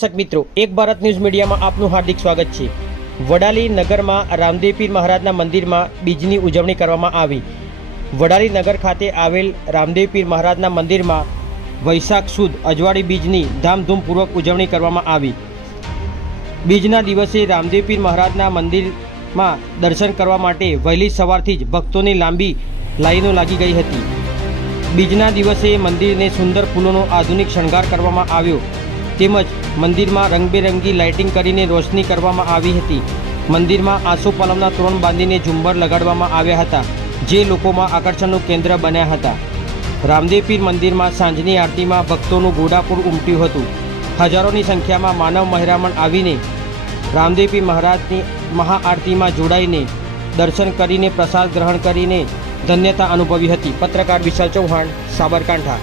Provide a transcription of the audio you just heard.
દર્શક મિત્રો, એક ભારત ન્યૂઝ મીડિયામાં આપનું હાર્દિક સ્વાગત છે. વડાલી નગરમાં રામદેવ પીર મહારાજના મંદિરમાં બીજની ઉજવણી કરવામાં આવી. વડાલી નગર ખાતે આવેલ રામદેવ પીર મહારાજના મંદિરમાં વૈશાખ સુદ અજવાળી બીજની ધામધૂમપૂર્વક ઉજવણી કરવામાં આવી. બીજના દિવસે રામદેવ પીર મહારાજના મંદિરમાં દર્શન કરવા માટે વહેલી સવારથી જ ભક્તોની લાંબી લાઈનો લાગી ગઈ હતી. બીજના દિવસે મંદિરને સુંદર ફૂલોનો આધુનિક શણગાર કરવામાં આવ્યો. તેમજ મંદિરમાં રંગબેરંગી લાઇટિંગ કરીને રોશની કરવામાં આવી હતી. મંદિરમાં આસોપાલવના તોરણ બાંધીને ઝુંબર લગાડવામાં આવ્યા હતા, જે લોકોમાં આકર્ષણનું કેન્દ્ર બન્યા હતા. રામદેવ પીર મંદિરમાં સાંજની આરતીમાં ભક્તોનું ઘોડાપુર ઉમટ્યું હતું. હજારોની સંખ્યામાં માનવ મહેરામણ આવીને રામદેવ પીર મહારાજની મહાઆરતીમાં જોડાઈને દર્શન કરીને પ્રસાદ ગ્રહણ કરીને ધન્યતા અનુભવી હતી. પત્રકાર વિશાલ ચૌહાણ, સાબરકાંઠા.